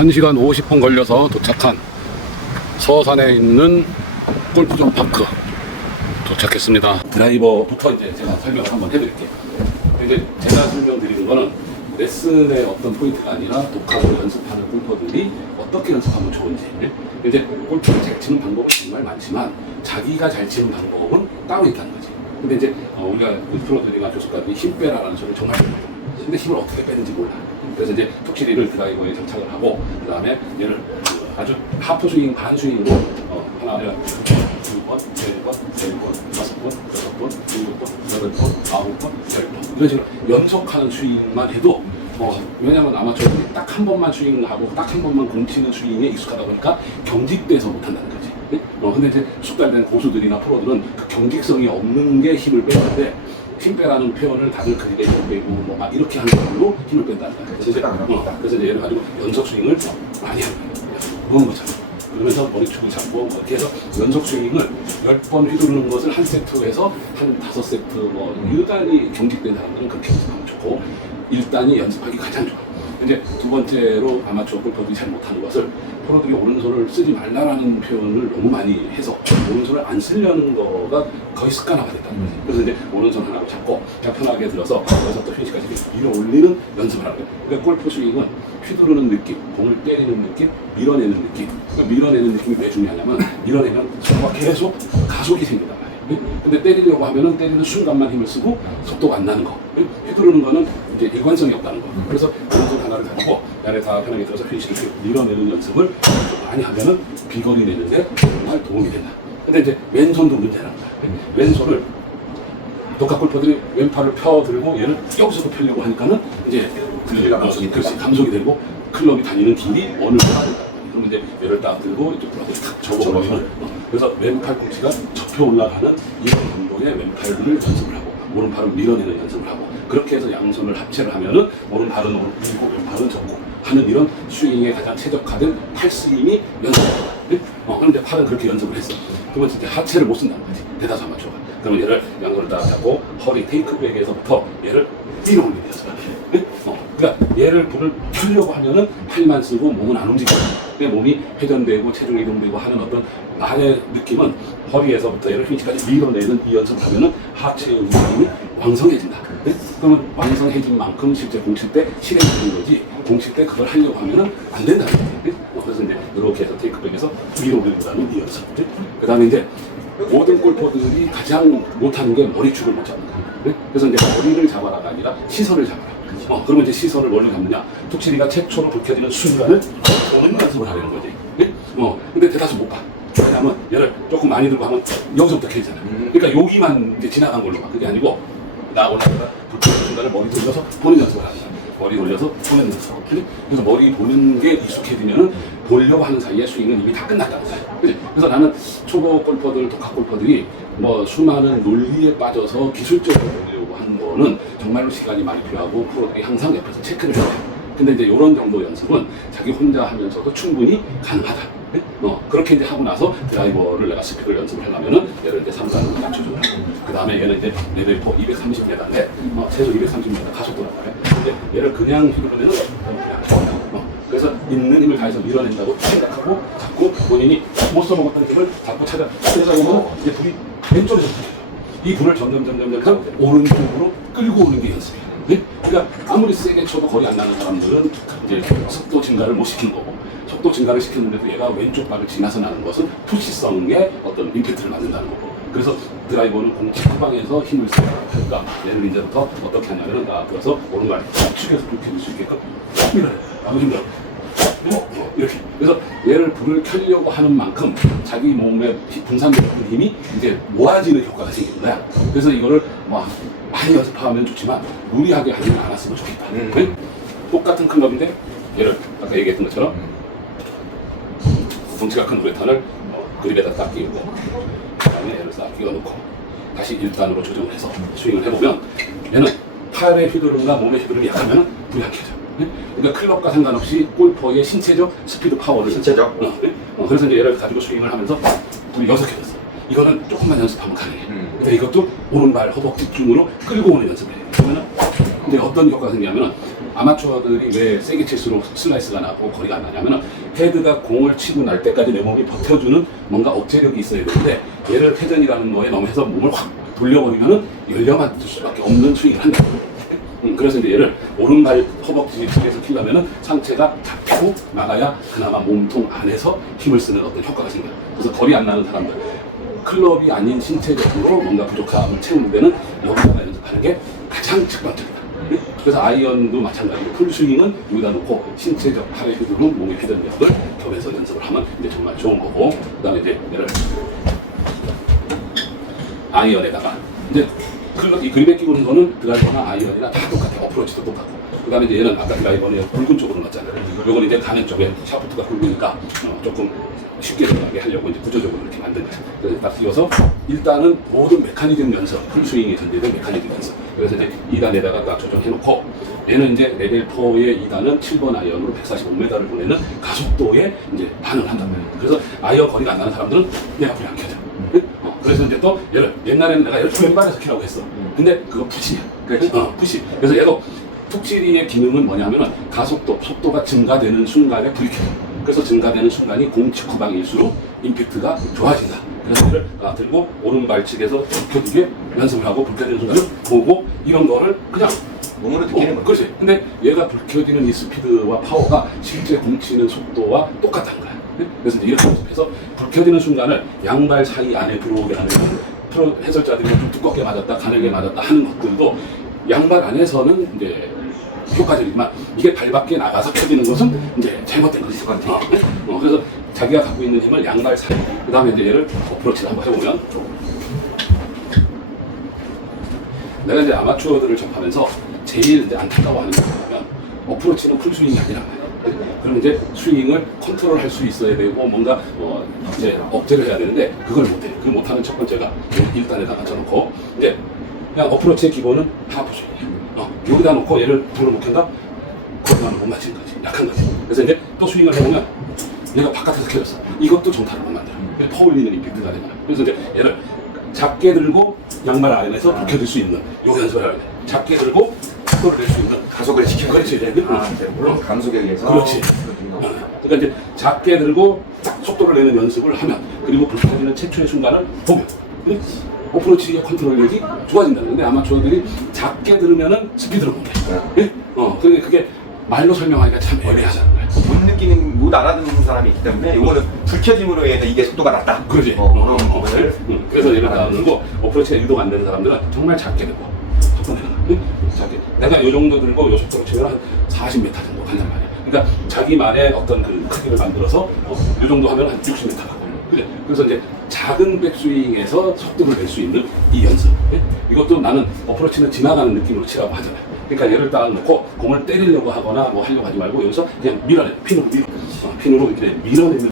1시간 50분 걸려서 도착한 서산에 있는 골프장 파크 도착했습니다. 드라이버부터 이제 제가 설명을 한번 해드릴게요. 이제 제가 설명드리는 거는 레슨의 어떤 포인트가 아니라 독학으로 연습하는 골퍼들이 어떻게 연습하면 좋은지. 이제 골프를 잘 치는 방법은 정말 많지만 자기가 잘 치는 방법은 따로 있다는 거지. 근데 이제 우리가 프로들이나 교수까지 힘 빼라라는 소리를 정말 많이 해요. 근데 힘을 어떻게 빼는지 몰라. 그래서 이제 툭치리를 드라이버에 장착을 하고 그 다음에 얘를 아주 하프 스윙, 반 스윙으로 하나, 두 번, 세 번, 네 번, 다섯 번, 여섯 번, 일곱 번, 여덟 번, 아홉 번, 열 번 이런 식으로 연속하는 스윙만 해도 왜냐면 아마추어들이 딱 한 번만 스윙하고 딱 한 번만 공 치는 스윙에 익숙하다 보니까 경직돼서 못한다는 거지. 근데 이제 숙달된 고수들이나 프로들은 그 경직성이 없는 게 힘을 빼는데 힘 빼라는 표현을 다들 그게 힘 빼고 뭐 막 이렇게 하는 걸로 힘을 뺀다는 거야. 그래서 이제 얘를 가지고 연속 스윙을 많이 하는 거야. 그런 거잖아. 그러면서 머리축을 잡고 이렇게 해서 연속 스윙을 10번 휘두르는 것을 한 세트에서 한 5세트 뭐 유단히 경직된 사람들은 그렇게 연습하면 좋고 1단이 연습하기 가장 좋아. 이제 두 번째로 아마추어 골퍼들이 잘 못하는 것을 프로들이 오른손을 쓰지 말라라는 표현을 너무 많이 해서 오른손을 안 쓰려는 거가 거의 습관화가 됐다는 거지. 그래서 이제 오른손 하나로 잡고 그냥 편하게 들어서 여기서부터 휘니시까지 밀어 올리는 연습을 하는 거예요. 그러니까 골프 스윙은 휘두르는 느낌, 공을 때리는 느낌, 밀어내는 느낌. 그러니까 밀어내는 느낌이 왜 중요하냐면 밀어내면 속도가 계속 가속이 생긴단 말이에요. 근데 때리려고 하면은 때리는 순간만 힘을 쓰고 속도가 안 나는 거. 휘두르는 거는 이제 일관성이 없다는 거. 그래서 오른손 하나를 잡고 안에 다 편하게 들어서 휘니시를 밀어내는 연습을 좀 많이 하면은 비거리 내는데 정말 도움이 된다. 근데 이제 왼손도 문제라는 거야. 왼손을 독학 골퍼들이 왼팔을 펴 들고 얘를 여기서도 펴려고 하니까는 이제 감속이 되고 클럽이 다니는 길이 어느 정도 된다. 그럼 이제 얘를 딱 들고 이쪽으로 탁 접어버리면 그래서 왼팔꿈치가 접혀 올라가는 이런 정도의 왼팔을 연습을 하고 오른팔은 밀어내는 연습을 하고 그렇게 해서 양손을 합체를 하면은 오른팔은 밀고 왼팔은 접고 하는 이런 스윙에 가장 최적화된 팔스윙이 연습입니다. 그런데 팔은 그렇게 연습을 했어. 그러면 이제 하체를 못 쓴다는 거지. 대다수 아마추어가. 그러면 얘를 양손을 딱 잡고 허리 테이크백에서부터 얘를 밀어 올리는 연습을 하는 거예요. 그러니까 얘를 불을 켜려고 하면은 팔만 쓰고 몸은 안 움직여요. 그러니까 몸이 회전되고 체중 이동되고 하는 어떤 나의 느낌은 허리에서부터 얘를 휘니까지 밀어내는 이 연습을 하면은 하체의 움직임이 왕성해진다. 그러면 왕성해진 만큼 실제 공칠 때 실행되는 거지 공칠 때 그걸 하려고 하면은 안 된다는 거지. 그래서 이제 이렇게 해서 테이크백에서 위로 올리는 이 연습. 그 다음에 이제 모든 골퍼들이 가장 못하는 게 머리축을 못 잡는 거예요. 그래서 이제 머리를 잡아라가 아니라 시선을 잡아라. 그러면 이제 시선을 뭘로 잡느냐? 툭치리가 최초로 불켜지는 순간을 보는 연습을 하려는 거지. 근데 대다수 못 봐. 왜냐하면 얘를 조금 많이 들고 하면 여기서부터 켜지잖아. 그러니까 여기만 이제 지나간 걸로 봐. 그게 아니고 나오다가 불켜지는 순간을 머리 돌려서 보는 연습을 하는 거야. 머리 돌려서 보는 연습. 그래서 머리 보는 게 익숙해지면은 보려고 하는 사이에 스윙은 이미 다 끝났다는 거야. 그래서 나는 초보 골퍼들, 독학 골퍼들이 뭐 수많은 논리에 빠져서 기술적으로 보려고 하는 거는 정말로 시간이 많이 필요하고 프로들이 항상 옆에서 체크를 해야 돼요. 근데 이제 이런 정도 연습은 자기 혼자 하면서도 충분히 가능하다. 그렇게 이제 하고 나서 드라이버를 내가 스픽을 연습을 하려면은 얘를 이제 3단으로 낮춰주고 그 다음에 얘는 이제 레벨 4 230m인데 최소 230m 가속도란 말이야. 근데 얘를 그냥 휘두르면은 그냥 그래서 있는 힘을 다해서 밀어낸다고 생각하고 자꾸 본인이 못 써먹었던 힘을 자꾸 찾아보면 이제 불이 왼쪽에서 붙어요. 이 불을 점점 오른쪽으로 끌고 오는 게 연습이야. 그러니까 아무리 세게 쳐도 거리 안 나는 사람들은 이제 속도 증가를 못 시키는 거고 속도 증가를 시켰는데도 얘가 왼쪽 발을 지나서 나는 것은 푸시성의 어떤 임팩트를 만든다는 거고 그래서 드라이버는 공 후방에서 힘을 써야 하니까 얘를 이제부터 어떻게 하냐면은 나와서 오른발 축에서 불켜질 수 있게끔 밀어내요. 아무 힘들어. 이렇게. 그래서 얘를 불을 켜려고 하는 만큼 자기 몸에 분산되는 힘이 이제 모아지는 효과가 생기는 거야. 그래서 이거를 많이 연습하면 좋지만 무리하게 하지는 않았으면 좋겠다. 똑같은 클럽인데 얘를 아까 얘기했던 것처럼 덩치가 큰 우레탄을 그립에다 딱 끼우고 그 다음에 얘를 싹 끼워놓고 다시 1단으로 조정을 해서 스윙을 해보면 얘는 팔의 휘두름과 몸의 휘두름이 약하면 불이 안 켜져. 그러니까 클럽과 상관없이 골퍼의 신체적 스피드 파워를 그래서 이제 얘를 가지고 스윙을 하면서 불이 6개 졌어. 이거는 조금만 연습하면 가능해. 그러니까 이것도 오른발 허벅지 중으로 끌고 오는 연습을 해. 그러면은 근데 어떤 효과가 생기냐면은 아마추어들이 왜 세게 칠수록 슬라이스가 나고 거리가 안 나냐면은 헤드가 공을 치고 날 때까지 내 몸이 버텨주는 뭔가 억제력이 있어야 되는데 얘를 회전이라는 거에 너무 해서 몸을 확 돌려버리면은 열려만 들 수밖에 없는 스윙을 한다. 그래서 이제 얘를 오른발 허벅지 쪽에서 키려면은 상체가 잡히고 나가야 그나마 몸통 안에서 힘을 쓰는 어떤 효과가 생겨요. 그래서 거리 안 나는 사람들, 클럽이 아닌 신체적으로 뭔가 부족함을 채우는 데는 여기다가 연습하는 게 가장 직관적이다. 그래서 아이언도 마찬가지로 풀스윙은 여기다 놓고 신체적 팔의 휘두르 몸의 회전력을 겹해서 연습을 하면 이제 정말 좋은 거고, 그 다음에 이제 얘를 아이언에다가 이제 클럽, 이 그립에 끼고 있는 거는 드라이버나 아이언이나 다 똑같아. 어프로치도 똑같고. 그 다음에 이제 얘는 아까 드라이버는 굵은 쪽으로 넣었잖아요. 요건 이제 가는 쪽에 샤프트가 굵으니까 조금 쉽게 들어가게 하려고 이제 구조적으로 이렇게 만든 거죠. 그래서 딱 띄워서 일단은 모든 메커니즘 연습, 풀스윙에 전제된 메커니즘 연습. 그래서 이제 2단에다가 딱 조정해놓고 얘는 이제 레벨 4의 2단은 7번 아이언으로 145m를 보내는 가속도에 이제 반응을 한단 말이에요. 그래서 아이언 거리가 안 나는 사람들은 내가 불이 안 켜져. 그래서 이제 또 얘를 옛날에는 내가 얘를 왼발에서 키라고 했어. 근데 그거 푸시야. 그렇지. 푸시. 그래서 얘도 툭치리의 기능은 뭐냐면은 가속도, 속도가 증가되는 순간에 불이 켜져. 그래서 증가되는 순간이 공 직후방일수록 임팩트가 좋아진다. 그래서 얘를 들고 오른발 측에서 켜두게 연습을 하고 불 켜지는 순간을 보고 이런 거를 그냥 몸으로 느끼는 거지. 그렇지. 근데 얘가 불 켜지는 이 스피드와 파워가 실제 공 치는 속도와 똑같다는 거야. 그래서 이제 이렇게 연습해서 불 켜지는 순간을 양발 사이 안에 들어오게 하는 프로 해설자들이 좀 두껍게 맞았다, 가늘게 맞았다 하는 것들도 양발 안에서는 이제 효과적이지만 이게 발 밖에 나가서 켜지는 것은 이제 잘못된 거지. 그래서 자기가 갖고 있는 힘을 양발 사이, 그 다음에 이제 얘를 어프로치를 한번 해보면 내가 이제 아마추어들을 접하면서 제일 이제 안타까워하는 게 뭐냐면 어프로치는 풀스윙이 아니란 말이야. 그럼 이제 스윙을 컨트롤할 수 있어야 되고 뭔가 이제 억제를 해야 되는데 그걸 못해. 그 못하는 첫 번째가 1단에다 맞춰놓고 이제 그냥 어프로치의 기본은 하프 스윙이야. 여기다 놓고 얘를 불을 못 켠다? 거기만 못 맞히는 거지. 약한 거지. 그래서 이제 또 스윙을 해보면 얘가 바깥에서 켜졌어. 이것도 정타를 못 만들어. 퍼올리는 임팩트가 되잖아. 그래서 이제 얘를 작게 들고 양말 안에서 불 켜질 수 있는 요 연습을 해야 돼. 작게 들고 속도를 낼 수 있는 가속을 시키는 그렇지. 물론 감속에 의해서. 그렇지. 그러니까 이제 작게 들고 딱 속도를 내는 연습을 하면, 그리고 불 켜지는 최초의 순간을 보면 어프로치의 컨트롤력이 좋아진다는 건데, 아마추어들이 작게 들으면은 스피드를 못 내. 그러니까 그게 말로 설명하기가 참 애매하잖아요. 못 느끼는, 못 알아듣는 사람이 있기 때문에 이거는 불 켜짐으로 해서 이게 속도가 낮다. 그러지. 그런 부분을. 그래서 예를 들고 어프로치가 유도가 안 되는 사람들은 정말 작게 들고 속도 내는 거야. 작게. 내가 요 정도 들고 요 속도로 치면 한 40m 정도 간단 말이야. 그러니까 자기만의 어떤 그 크기를 만들어서 요 정도 하면 한 60m 가고. 그래. 그래서 이제 작은 백스윙에서 속도를 낼 수 있는 이 연습. 이것도 나는 어프로치는 지나가는 느낌으로 치라고 하잖아요. 그러니까 얘를 딱 놓고 공을 때리려고 하거나 뭐 하려고 하지 말고 여기서 그냥 밀어내. 핀으로 이렇게 밀어내면